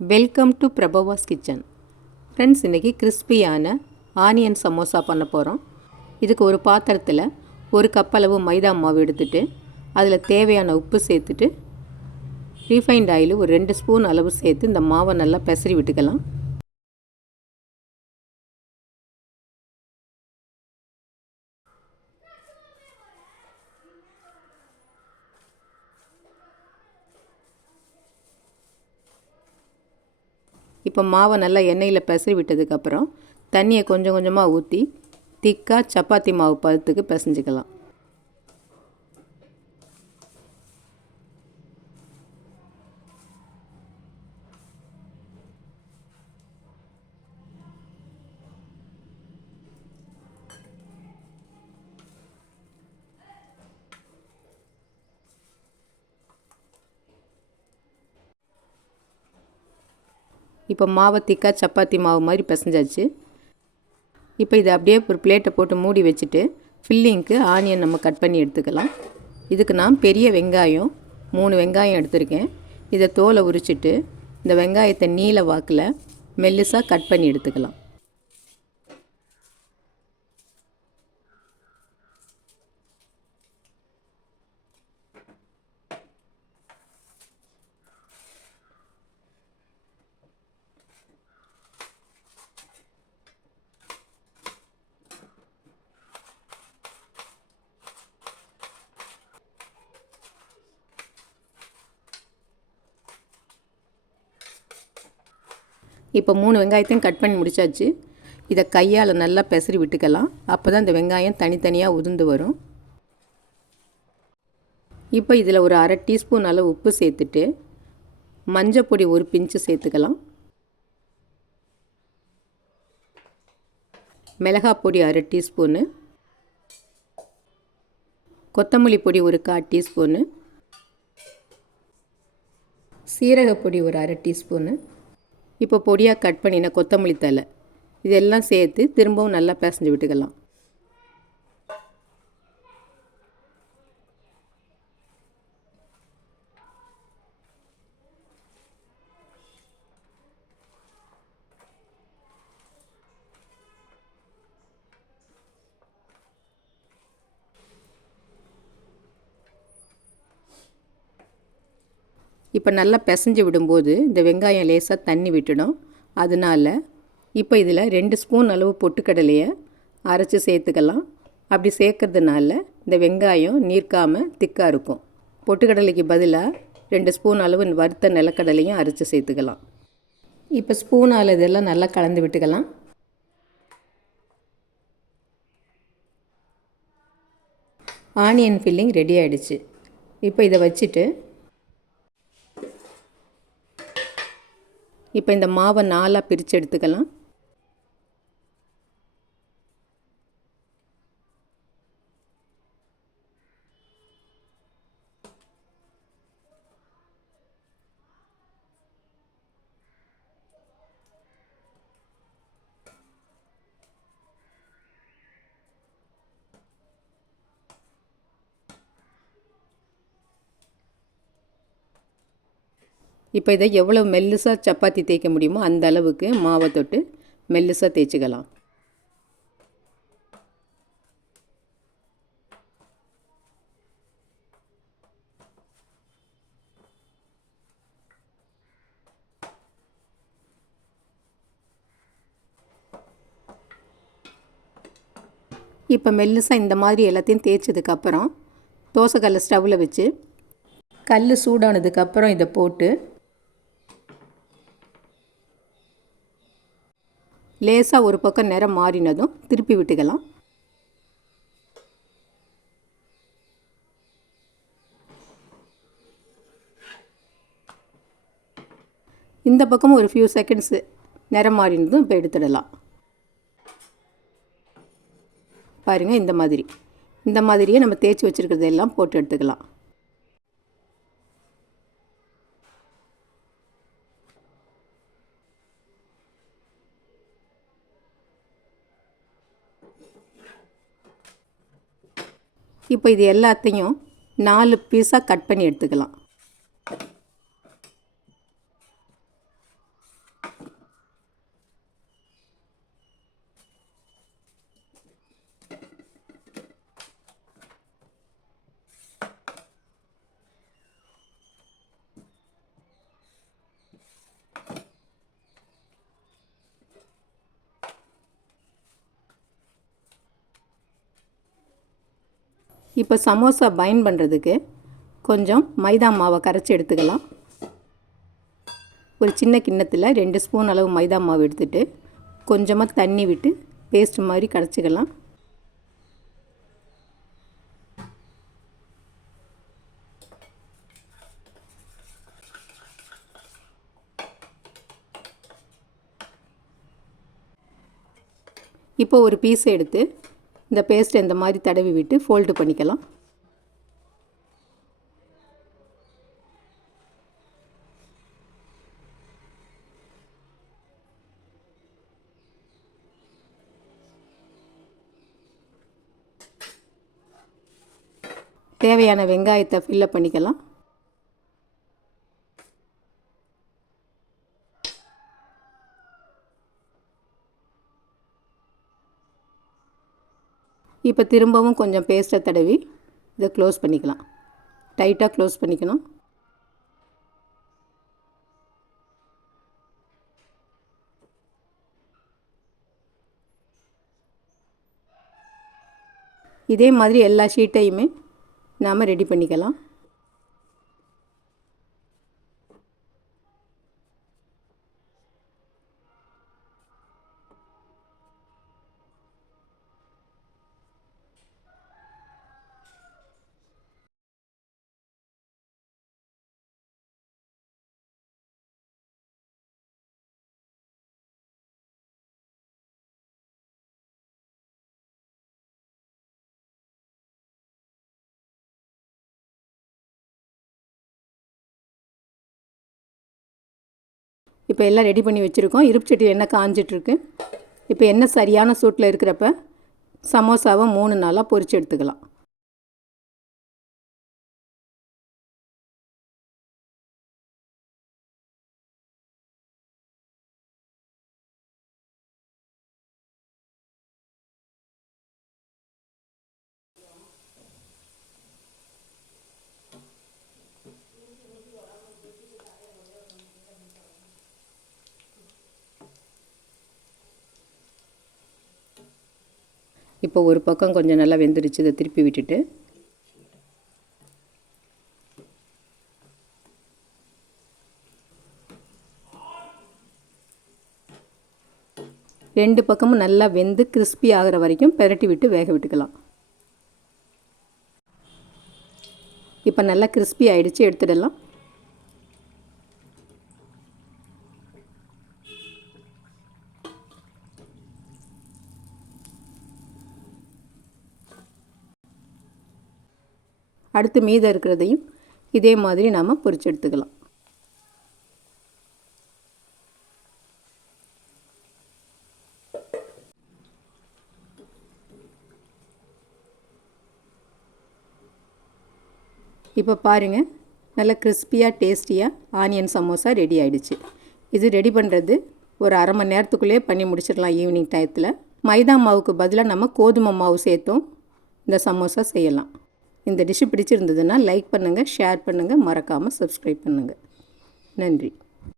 Welcome to பிரபவாஸ் kitchen. Friends, இன்றைக்கி கிறிஸ்பியான ஆனியன் சமோசா பண்ண போகிறோம். இதுக்கு ஒரு பாத்திரத்தில் ஒரு கப் அளவு மைதா மாவு எடுத்துகிட்டு அதில் தேவையான உப்பு சேர்த்துட்டு ரீஃபைண்ட் ஆயில் ஒரு 2 ஸ்பூன் அளவு சேர்த்து இந்த மாவை நல்லா பெசரி விட்டுக்கலாம். இப்போ மாவை நல்லா எண்ணெயில் பெசரி விட்டதுக்கப்புறம் தண்ணியை கொஞ்சம் கொஞ்சமாக ஊற்றி திக்காக சப்பாத்தி மாவு பதத்துக்கு பிசைஞ்சிக்கலாம். இப்போ மாவை திக்காக சப்பாத்தி மாவு மாதிரி பிசைஞ்சாச்சு. இப்போ இதை அப்படியே ஒரு பிளேட்டை போட்டு மூடி வச்சுட்டு ஃபில்லிங்க்கு ஆனியன் நம்ம கட் பண்ணி எடுத்துக்கலாம். இதுக்கு நான் பெரிய வெங்காயம் 3 வெங்காயம் எடுத்திருக்கேன். இதை தோலை உரிச்சிட்டு இந்த வெங்காயத்தை நீல வாக்கில் மெல்லிசாக கட் பண்ணி எடுத்துக்கலாம். இப்போ 3 வெங்காயத்தையும் கட் பண்ணி முடிச்சாச்சு. இதை கையால் நல்லா பெசரி விட்டுக்கலாம். அப்போ தான் இந்த வெங்காயம் தனித்தனியாக உதிர்ந்து வரும். இப்போ இதில் ஒரு அரை டீஸ்பூன் அளவு உப்பு சேர்த்துட்டு மஞ்சள் பொடி ஒரு பிஞ்சு சேர்த்துக்கலாம். மிளகாய் பொடி அரை டீஸ்பூனு, கொத்தமல்லி பொடி ஒரு 1/4 டீஸ்பூனு, சீரகப்பொடி ஒரு அரை டீஸ்பூனு, இப்போ பொடியாக கட் பண்ணின கொத்தமல்லி தழை இதெல்லாம் சேர்த்து திரும்பவும் நல்லா பிசைஞ்சு விட்டுக்கலாம். இப்போ நல்லா பிசைஞ்சு விடும்போது இந்த வெங்காயம் லேசாக தண்ணி விட்டுடும். அதனால் இப்போ இதில் 2 ஸ்பூன் அளவு பொட்டுக்கடலையை அரைச்சி சேர்த்துக்கலாம். அப்படி சேர்க்கறதுனால இந்த வெங்காயம் நீர்க்காமல் திக்காக இருக்கும். பொட்டுக்கடலைக்கு பதிலாக 2 ஸ்பூன் அளவு வறுத்த நிலக்கடலையும் அரைச்சி சேர்த்துக்கலாம். இப்போ ஸ்பூனால் இதெல்லாம் நல்லா கலந்து விட்டுக்கலாம். ஆனியன் ஃபில்லிங் ரெடி ஆகிடுச்சு. இப்போ இதை வச்சுட்டு இப்போ இந்த மாவை 4ஆக பிரித்து எடுத்துக்கலாம். இப்போ இதை எவ்வளோ மெல்லுசாக சப்பாத்தி தேய்க்க முடியுமோ அந்த அளவுக்கு மாவை தொட்டு மெல்லுசாக தேய்ச்சிக்கலாம். இப்போ மெல்லுசாக இந்த மாதிரி எல்லாத்தையும் தேய்ச்சதுக்கப்புறம் தோசைக்கல்லை ஸ்டவ்வில் வச்சு கல் சூடானதுக்கப்புறம் இதை போட்டு லேசாக ஒரு பக்கம் நிறம் மாறினதும் திருப்பி விட்டுக்கலாம். இந்த பக்கமும் ஒரு ஃபியூ செகண்ட்ஸு நிறம் மாறினதும் இப்போ எடுத்துடலாம். பாருங்கள், இந்த மாதிரியே நம்ம தேய்ச்சி வச்சுருக்கிறதெல்லாம் போட்டு எடுத்துக்கலாம். இப்போ இது எல்லாத்தையும் 4 பீஸாக கட் பண்ணி எடுத்துக்கலாம். இப்போ சமோசா பைண்ட் பண்ணுறதுக்கு கொஞ்சம் மைதா மாவை கரைச்சி எடுத்துக்கலாம். ஒரு சின்ன கிண்ணத்தில் 2 ஸ்பூன் அளவு மைதா மாவு எடுத்துகிட்டு கொஞ்சமாக தண்ணி விட்டு பேஸ்ட் மாதிரி கரைச்சிக்கலாம். இப்போ ஒரு பீஸை எடுத்து இந்த பேஸ்ட்டை இந்த மாதிரி தடவி விட்டு ஃபோல்டு பண்ணிக்கலாம். தேவையான வெங்காயத்தை ஃபில்லப் பண்ணிக்கலாம். இப்போ திரும்பவும் கொஞ்சம் பேஸ்ட்டை தடவி இதை க்ளோஸ் பண்ணிக்கலாம். டைட்டாக க்ளோஸ் பண்ணிக்கணும். இதே மாதிரி எல்லா ஷீட்டையுமே நாம் ரெடி பண்ணிக்கலாம். இப்போ எல்லாம் ரெடி பண்ணி வச்சுருக்கோம். இருப்பு சட்டி எண்ணெய் காஞ்சிட்ருக்கு. இப்போ எண்ணெய் சரியான சூட்டில் இருக்கிறப்ப சமோசாவை 3 நாளாக பொரிச்சு எடுத்துக்கலாம். இப்போ ஒரு பக்கம் கொஞ்சம் நல்லா வெந்துருச்சு. இதை திருப்பி விட்டுட்டு ரெண்டு பக்கமும் நல்லா வெந்து கிறிஸ்பி ஆகிற வரைக்கும் பெரட்டி விட்டு வேக விட்டுக்கலாம். இப்போ நல்லா கிறிஸ்பி ஆகிடுச்சு, எடுத்துடலாம். அடுத்து மீதம் இருக்கிறதையும் இதே மாதிரி நாம் பொரிச்சு எடுத்துக்கலாம். இப்போ பாருங்கள், நல்ல கிறிஸ்பியாக டேஸ்டியாக ஆனியன் சமோசா ரெடி ஆகிடுச்சு. இது ரெடி பண்ணுறது ஒரு அரை மணி நேரத்துக்குள்ளேயே பண்ணி முடிச்சிடலாம். ஈவினிங் டயத்தில் மைதா மாவுக்கு பதிலாக நம்ம கோதுமை மாவு சேர்த்தும் இந்த சமோசா செய்யலாம். இந்த டிஷ்ஷு பிடிச்சிருந்ததுன்னா லைக் பண்ணுங்கள், ஷேர் பண்ணுங்கள், மறக்காமல் சப்ஸ்கிரைப் பண்ணுங்கள். நன்றி.